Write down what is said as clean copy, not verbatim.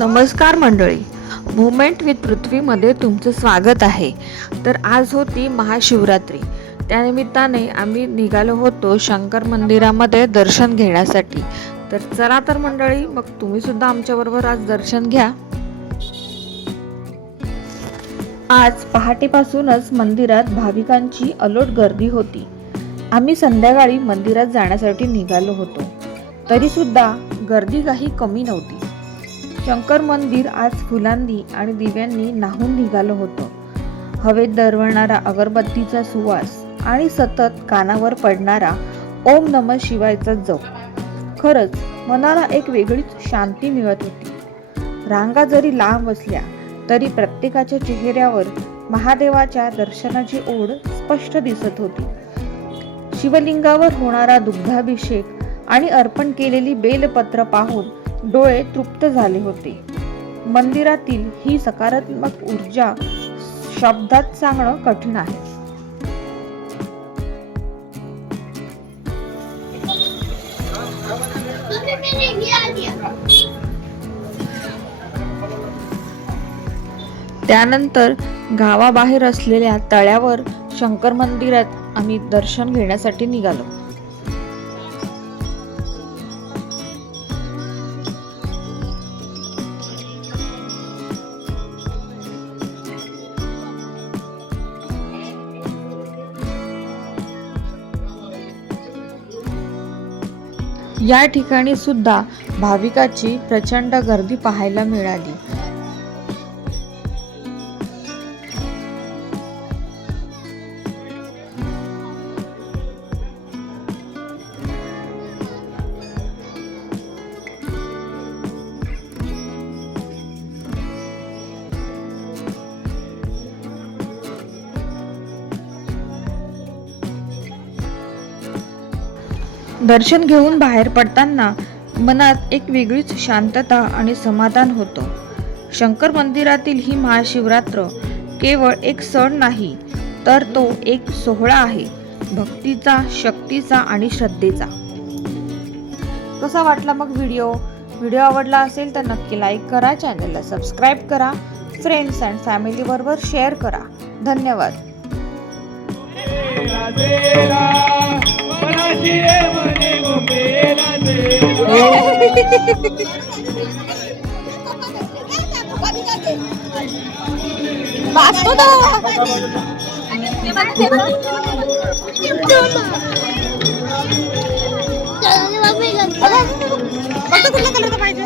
नमस्कार मंडळी, movement with पृथ्वीमध्ये तुमचं स्वागत आहे। तर आज होती महाशिवरात्री, त्यानिमित्ताने आम्ही निघालो होतो शंकर मंदिरामध्ये दर्शन घेण्यासाठी। तर चला तर मंडळी, मग तुम्ही सुद्धा आमच्याबरोबर आज दर्शन घ्या। आज पहाटेपासूनच मंदिरात भाविकांची अलोट गर्दी होती। आम्ही संध्याकाळी मंदिरात जाण्यासाठी निघालो होतो, तरी सुद्धा गर्दी काही कमी नव्हती। शंकर मंदिर आज फुलांनी आणि दिव्यांनी न्हाऊन निघालं होतं। हवेत दरवळणारा अगरबत्तीचा सुवास आणि सतत कानावर पडणारा ओम नमः शिवायचा जप, खरंच मनाला एक वेगळीच शांती मिळत होती। रांगा जरी लांब असल्या तरी प्रत्येकाच्या चेहऱ्यावर महादेवाच्या दर्शनाची ओढ स्पष्ट दिसत होती। शिवलिंगावर होणारा दुग्धाभिषेक आणि अर्पण केलेली बेलपत्र पाहून डोळे तृप्त झाले होते। मंदिरातील ही सकारात्मक ऊर्जा शब्दात सांगणं कठीण आहे। त्यानंतर गावाबाहेर असलेल्या तळ्यावर शंकर मंदिरात आम्ही दर्शन घेण्यासाठी निघालो। या ठिकाणी सुद्धा भाविकाची प्रचंड गर्दी पाहायला मिळाली। दर्शन घेऊन बाहेर पडताना मनात एक वेगळीच शांतता आणि समाधान होतं। शंकर मंदिरातील ही महाशिवरात्र केवळ एक सण नाही, तर तो एक सोहळा आहे, भक्तीचा, शक्तीचा आणि श्रद्धेचा। कसा वाटला मग व्हिडिओ आवडला असेल तर नक्की लाईक करा, चॅनलला सबस्क्राईब करा, फ्रेंड्स अँड फॅमिली बरोबर शेअर करा। धन्यवाद। कुठल्या कलरचा पाहिजे?